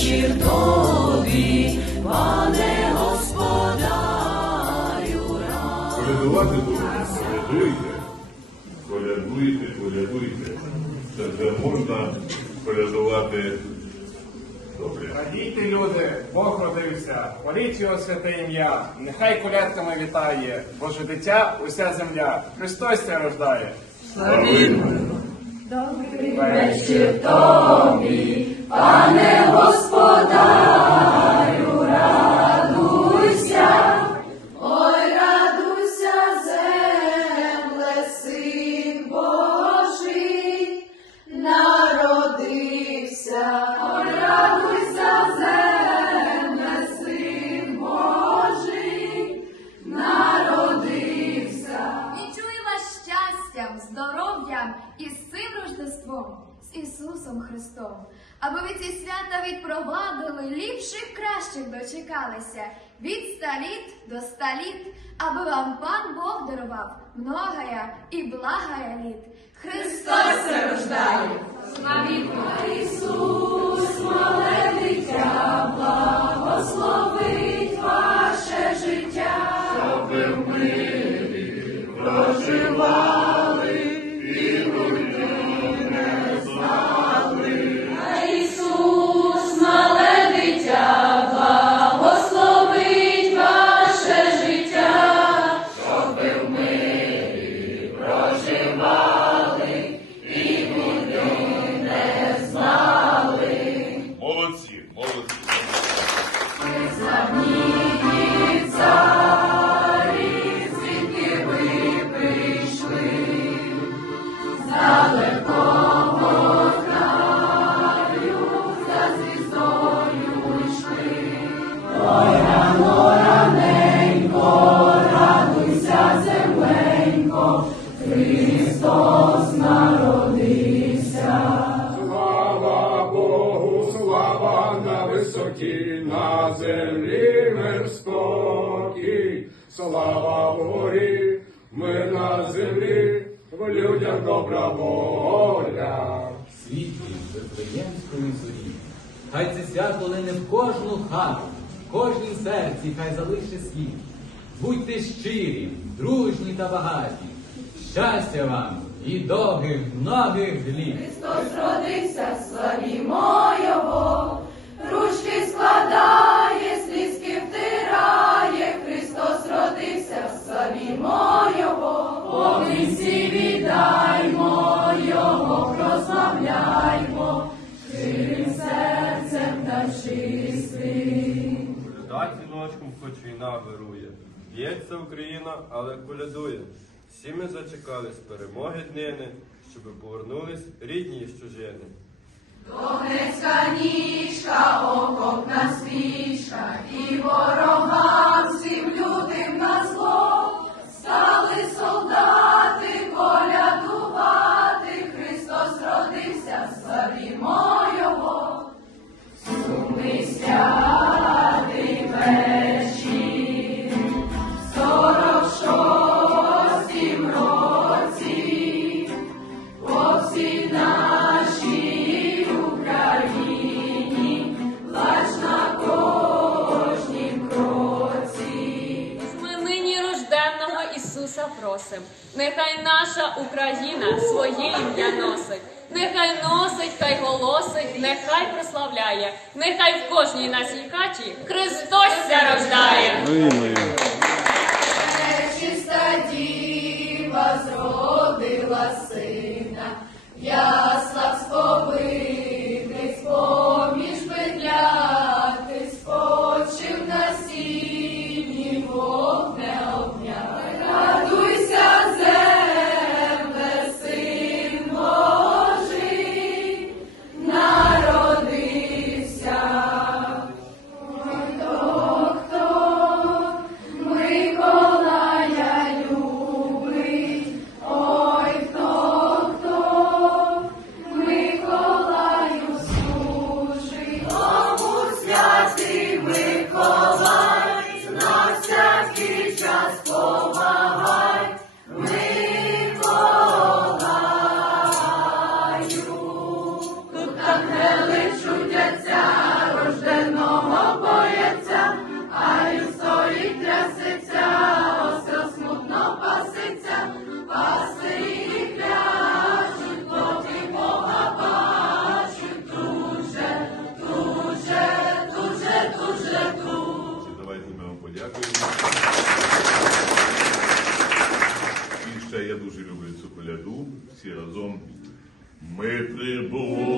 вечір тобі, пане господарю. Колядувати будете, колядуйте. Колядуйте, колядуйте. Це вже можна колядувати добре. Радійте, люди, Бог родився, хваліть його святе ім'я, нехай колядками вітає, Боже дитя, уся земля, Христос ся рождає. Вечір тобі, пане господарю, свята відпровадили, ліпших кращих дочекалися, від ста літ до ста літ, аби вам пан Бог дарував многая і благая літ. Христос рождає! Славімо! Ісус, Христос народився. Слава Богу, слава на високі, на землі мир спокій, слава горі, мир на землі, в людях добра воля. світлі Вифлеємської зорі. Хай це свято лине в кожну хату, в кожній серці хай залише світ. Будьте щирі, дружні та багаті. Щастя вам і довгих многих літ. Христос родився, славімо Його, ручки складає, слізки втирає, Христос родився, славімо Його, повінці віддаймо Його, прославляймо, щирим серцем та чистим. Дай сіночком, хоч війна вирує. Б'ється Україна, але колядує. Всі ми зачекались перемоги днини, щоб повернулись рідні з чужини. Донецька нічка, окопна свічка, і ворогам Україна своє ім'я носить. Нехай носить, хай голосить, нехай прославляє. Нехай в кожній нашій хаті Христос зарождає. рождає. Чиста діва зродила Ми прибули.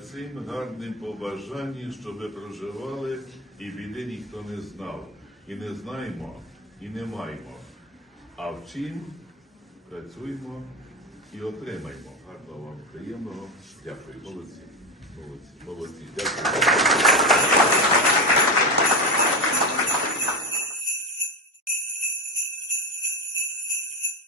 Цим гарним побажанням, щоб ви проживали і біди ніхто не знав. І не знаємо, і не маємо. А вчим працюємо і отримаємо. Гарного вам, приємного. Дякую. Молодці. Молодці. Молодці. Дякую.